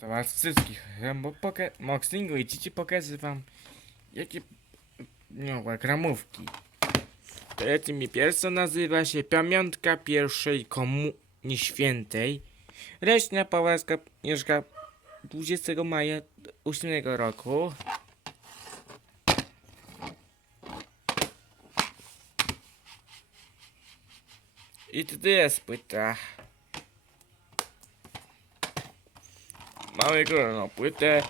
To was wszystkich, bo poka- Moxlingu i Cici pokażę wam jakie miała gramówki. To mi pierwsza nazywa się Pamiątka pierwszej Komunii Świętej. Leśna Pałaska mieszka 20 maja 8 roku. I tu jest płyta. Mamy kolejną płytę.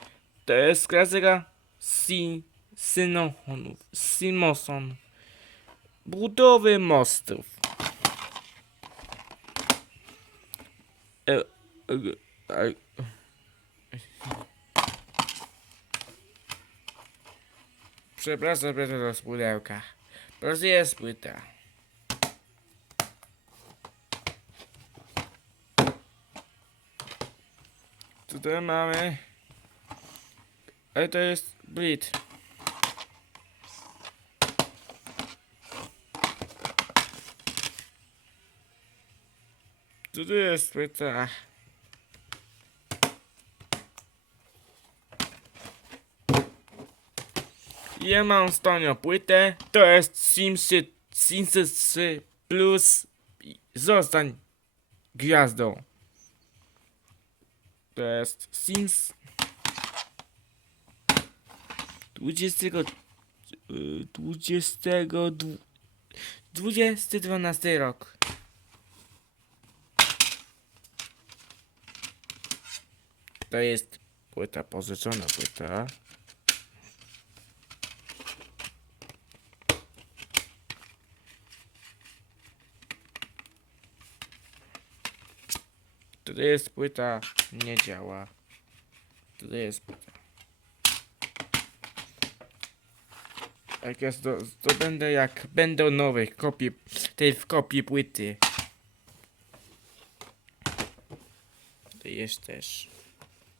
To jest klasyka si Synonów. Simonson. Budowy mostów. Przepraszam, proszę do pudełka. Proszę jest płyta. Tutaj mamy. Ale to jest blit. Co tu jest płyta? Ja mam stonio płytę. To jest Simsy, Simsy 3 plus zostań gwiazdą. To jest Sims 20 y, 20 dwu- 2012 rok. To jest płyta pożyczona płyta. Tutaj jest płyta, nie działa. Tutaj jest. Jak ja to, to będę jak będą nowe kopie tej w kopii płyty. To jest też.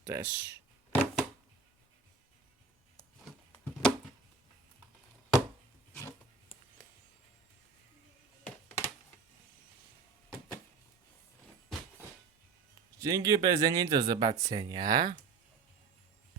Też. Dzięki Bezenie, do zobaczenia.